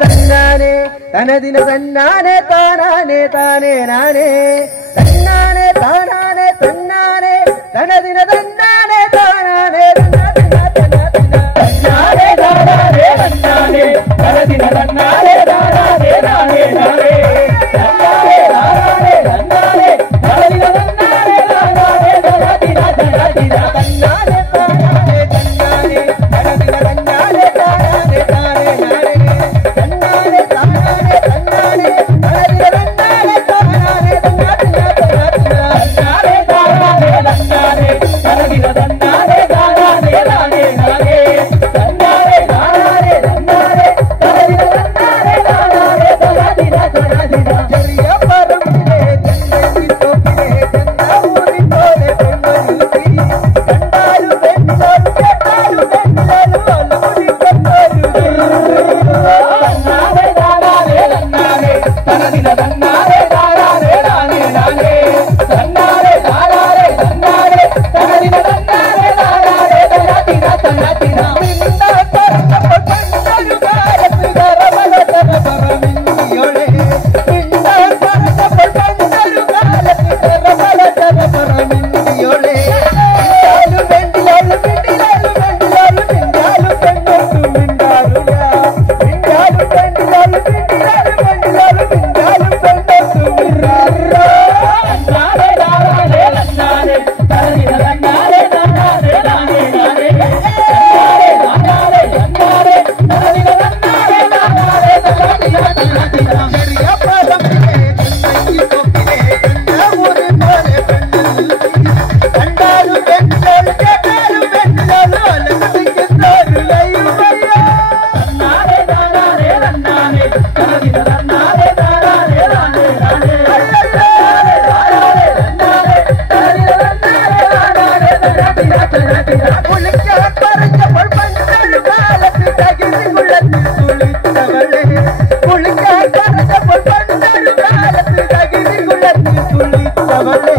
തന്നാനെ തനദിന തന്നാനെ താനാനെ താനേ നാനേ തന്നാനെ താനാനെ തന്നാനെ തനദിന തന്നാനെ താനാനെ തന്നാനെ താനാനെ തന്നാനെ തനദിന തന്നാനെ താനാനെ നാനേ നാനേ തന്നാനെ താനാനെ തന്നാനെ തനദിന തന്നാനെ താനാനെ തനദിന തനദിന തന്നാനെ താനാനെ തന്നാനെ തനദിന തന്നാനെ താനാനെ താനേ നാനേ തന്നാനെ താനാനെ തന്നാനെ തനദിന തന്നാനെ താനാനെ തന്നാനെ തന്നാനെ താനാനെ തന്നാനെ തനദിന തന്നാനെ താനാനെ നാനേ നാനേ തന്നാനെ താനാനെ തന്നാനെ തനദിന തന്നാനെ താനാനെ തനദിന തനദിന ചെറിയ പറമ്പിലെ ചെങ്കി തോപ്പിലെ ചെന്താമൂരി പോലെ പെൺമണിത്തി കണ്ടാലും പെണ്ണോട് കേട്ടാലും പെണ്ണാലും അലമുടി കണ്ണോരു തന്നാനെ താനാനെ തന്നാനെ തനദിന തന്നാനെ താനാനെ നാനേ നാനേ തന്നാനെ താനാനെ തന്നാനെ തനദിന തന്നാനെ താനാനെ തനദിന തനദിന മിണ്ടാ പറന്നപ്പോൾ കണ്ണൊരു കാലത്ത് കറമല തറപറമിന്നിയോളെ മിണ്ടാ പറന്നപ്പോൾ കണ്ണൊരു കാലത്ത് കറമല തറപറമിന്നിയോളെ മിണ്ടാലും വെണ്ടിലാലും മിണ്ടിലാലും വെണ്ടിലാലും മിണ്ടാലും പെണ്ണൊന്നും മിണ്ടാറില്ല മിണ്ടാലും വെണ്ടിലാലും മിണ്ടിലാലും വെണ്ടിലാലും മിണ്ടാലും പെണ്ണൊന്നും മിണ്ടാറില്ല തന്നാനെ താനാനെ തന്നാനെ തനദിന തന്നാനെ താനാനെ നാനേ നാനേ തന്നാനെ താനാനെ തന്നാനെ തനദിന തന്നാനെ താനാനെ തനദിന തനദിന ചെറിയ പറമ്പിലെ ചെങ്കി തോപ്പിലെ ചെന്താമൂരി പോലെ പെൺമണിത്തി കണ്ടാലും പെണ്ണോട് കേട്ടാലും പെണ്ണാലും അലമുടി കണ്ണോരു ലയുമയ്യ തന്നാനെ താനാനെ തന്നാനെ തനദിന തന്നാനെ താനാനെ നാനേ നാനേ തന്നാനെ താനാനെ തന്നാനെ തനദിന തന്നാനെ താനാനെ തനദിന തനദിന കുളിക്കാൻ പറഞ്ഞപ്പോൾ പണ്ടൊരു കാലത്ത് തകിരി കുളത്തിൽ കുളിച്ചവളെ കുളിക്കാൻ പറഞ്ഞപ്പോൾ പണ്ടൊരു കാലത്ത് തകിരി കുളത്തിൽ കുളിച്ചവളെ